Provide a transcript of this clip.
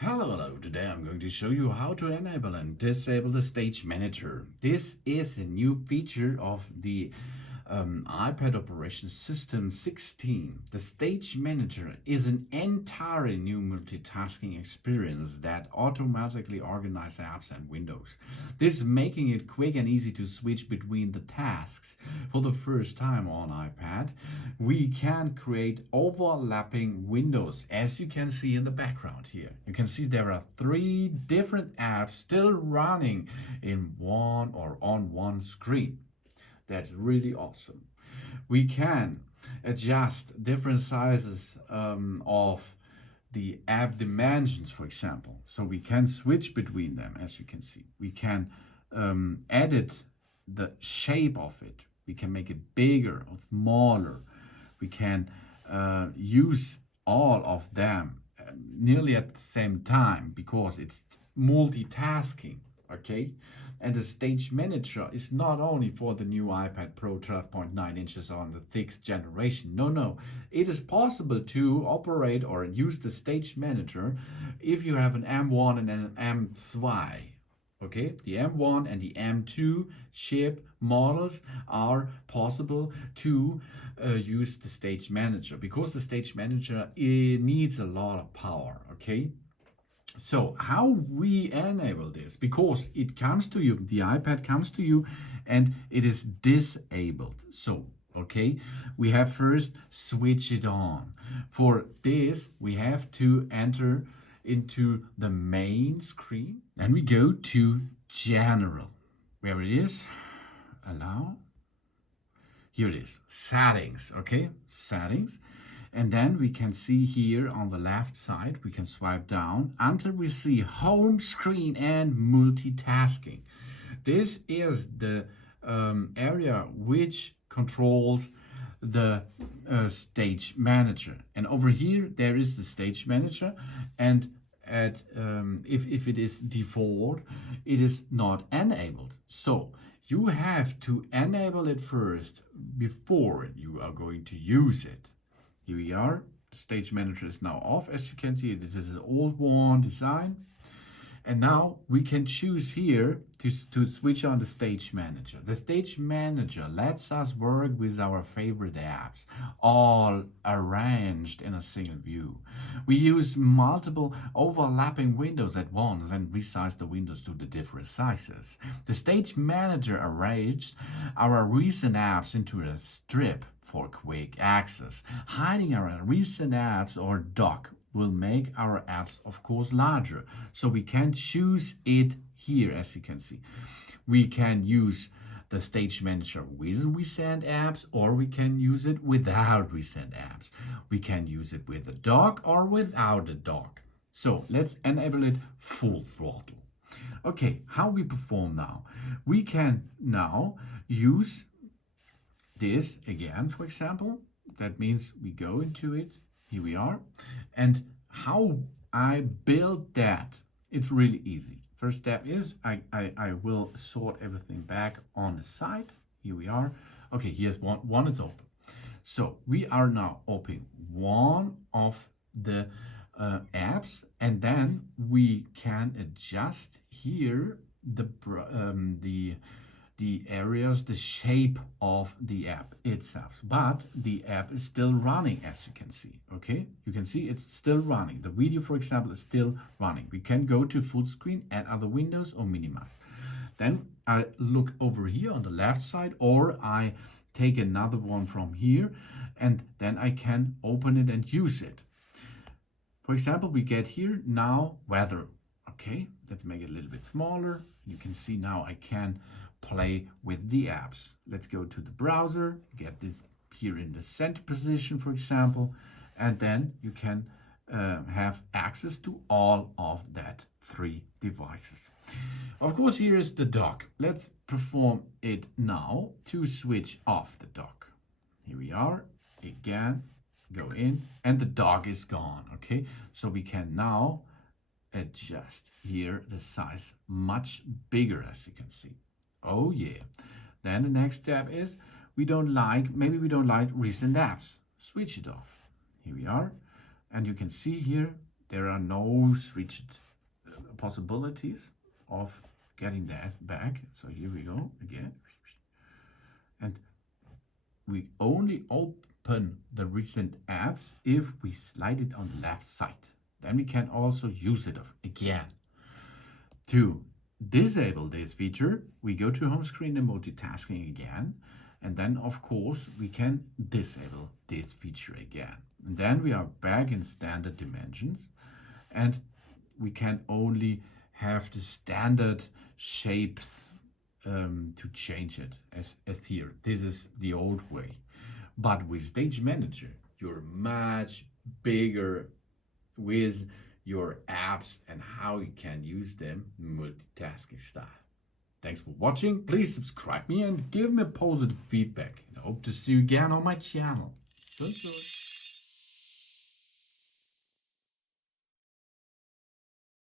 Hello, today I'm going to show you how to enable and disable the Stage Manager. This is a new feature of the iPad Operating System 16. The Stage Manager is an entirely new multitasking experience that automatically organizes apps and windows. This making it quick and easy to switch between the tasks. For the first time on iPad, we can create overlapping windows, as you can see in the background here. You can see there are 3 different apps still running in one or on one screen. That's really awesome. We can adjust different sizes of the app dimensions, for example. So we can switch between them, as you can see. We can edit the shape of it. We can make it bigger or smaller. We can use all of them nearly at the same time because it's multitasking. Okay, and the Stage Manager is not only for the new iPad Pro 12.9 inches on the 6th generation. No, it is possible to operate or use the Stage Manager if you have an M1 and an M2. Okay, the M1 and the M2 chip models are possible to use the Stage Manager because the Stage Manager needs a lot of power. Okay. So how we enable this, because it comes to you, the iPad comes to you and it is disabled. So, okay, we have first switch it on. For this, we have to enter into the main screen and we go to General, where it is, allow. Here it is, settings, okay, settings. And then we can see here on the left side, we can swipe down until we see home screen and multitasking. This is the area which controls the Stage Manager. And over here, there is the Stage Manager. And if it is default, it is not enabled. So you have to enable it first before you are going to use it. Here we are. The Stage Manager is now off. As you can see, this is an old one design. And now we can choose here to switch on the Stage Manager. The Stage Manager lets us work with our favorite apps, all arranged in a single view. We use multiple overlapping windows at once and resize the windows to the different sizes. The Stage Manager arranged our recent apps into a strip for quick access. Hiding our recent apps or dock will make our apps, of course, larger. So we can choose it here, as you can see. We can use the Stage Manager with recent apps, or we can use it without recent apps. We can use it with a dock or without a dock. So let's enable it full throttle. Okay, how we perform now? We can now use this again, for example. That means we go into it. Here we are. And how I build that, it's really easy. First step is I will sort everything back on the side. Here we are. Okay, here's one is open. So we are now opening one of the apps, and then we can adjust here the areas, the shape of the app itself. But the app is still running, as you can see. Okay, you can see it's still running. The video, for example, is still running. We can go to full screen, add other windows, or minimize. Then I look over here on the left side, or I take another one from here, and then I can open it and use it. For example, we get here now weather. Okay, let's make it a little bit smaller. You can see now I can play with the apps. Let's go to the browser, get this here in the center position, for example, and then you can have access to all of that 3 devices. Of course, here is the dock. Let's perform it now to switch off the dock. Here we are. Again, go in, and the dock is gone. Okay, so we can now adjust here the size much bigger, as you can see. Oh yeah. Then the next step is maybe we don't like recent apps. Switch it off. Here we are. And you can see here there are no switched possibilities of getting that back. So here we go again. And we only open the recent apps if we slide it on the left side. Then we can also use it again. To disable this feature, we go to home screen and multitasking again. And then, of course, we can disable this feature again. And then we are back in standard dimensions. And we can only have the standard shapes to change it as here. This is the old way. But with Stage Manager, you're much bigger with your apps and how you can use them multitasking style. Thanks for watching. Please subscribe me and give me positive feedback. I hope to see you again on my channel. So.